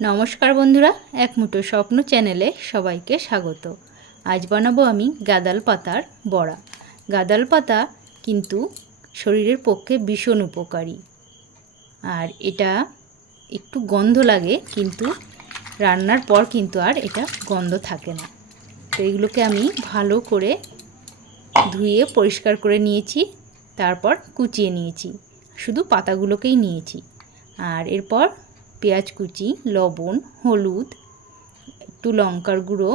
নমস্কার বন্ধুরা, এক মুঠো স্বপ্ন চ্যানেলে সবাইকে স্বাগত। আজ বানাবো আমি গাদাল পাতার বড়া। গাদাল পাতা কিন্তু শরীরের পক্ষে ভীষণ উপকারী। আর এটা একটু গন্ধ লাগে, কিন্তু রান্নার পর কিন্তু আর এটা গন্ধ থাকে না। তো এগুলোকে আমি ভালো করে ধুয়ে পরিষ্কার করে নিয়েছি, তারপর কুচিয়ে নিয়েছি। শুধু পাতাগুলোকেই নিয়েছি। আর এরপর পেঁয়াজ কুচি, লবণ, হলুদ, একটু লঙ্কার গুঁড়ো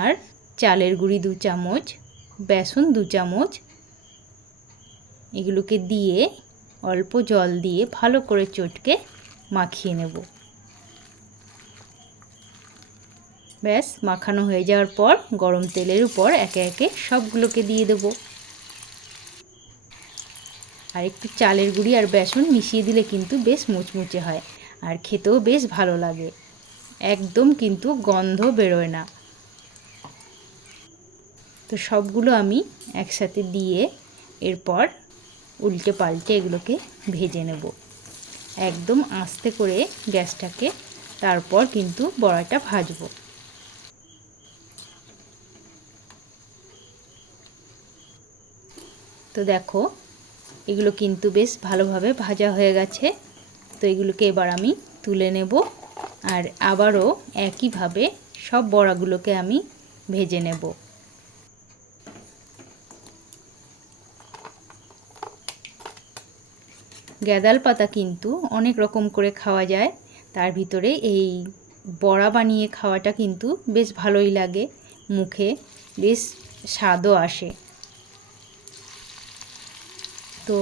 আর চালের গুঁড়ি দু চামচ, বেসন দু চামচ। এগুলোকে দিয়ে অল্প জল দিয়ে ভালো করে চটকে মাখিয়ে নেব। ব্যাস, মাখানো হয়ে যাওয়ার পর গরম তেলের উপর একে একে সবগুলোকে দিয়ে দেব। আর একটু চালের গুঁড়ি আর বেসন মিশিয়ে দিলে কিন্তু বেশ মুচমুচে হয়। আর খেতেও বেশ ভালো লাগে। একদম কিন্তু গন্ধ বেরোয় না। তো সবগুলো আমি একসাথে দিয়ে এরপর উল্টে পাল্টে এগুলোকে ভেজে নেব। একদম আস্তে করে গ্যাসটাকে তারপর কিন্তু বড়াটা ভাজবো। তো দেখো, এগুলো কিন্তু বেশ ভালোভাবে ভাজা হয়ে গেছে। তো এগুলোকে এবার আমি তুলে নেব আর আবারও একইভাবে সব বড়াগুলোকে আমি ভেজে নেব। গ্যাদাল পাতা কিন্তু অনেক রকম করে খাওয়া যায়, তার ভিতরে এই বড়া বানিয়ে খাওয়াটা কিন্তু বেশ ভালোই লাগে, মুখে বেশ স্বাদও আসে। তো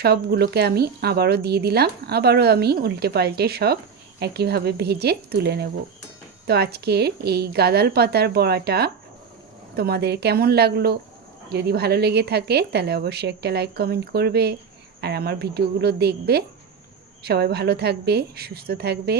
সবগুলোকে আমি আবারও দিয়ে দিলাম। আবারও আমি উল্টে পাল্টে সব একইভাবে ভেজে তুলে নেব। তো আজকের এই গাদাল পাতার বড়াটা তোমাদের কেমন লাগল? যদি ভালো লেগে থাকে, তাহলে অবশ্যই একটা লাইক কমেন্ট করবে। আর আমার ভিডিওগুলো দেখবে। সবাই ভালো থাকবে, সুস্থ থাকবে।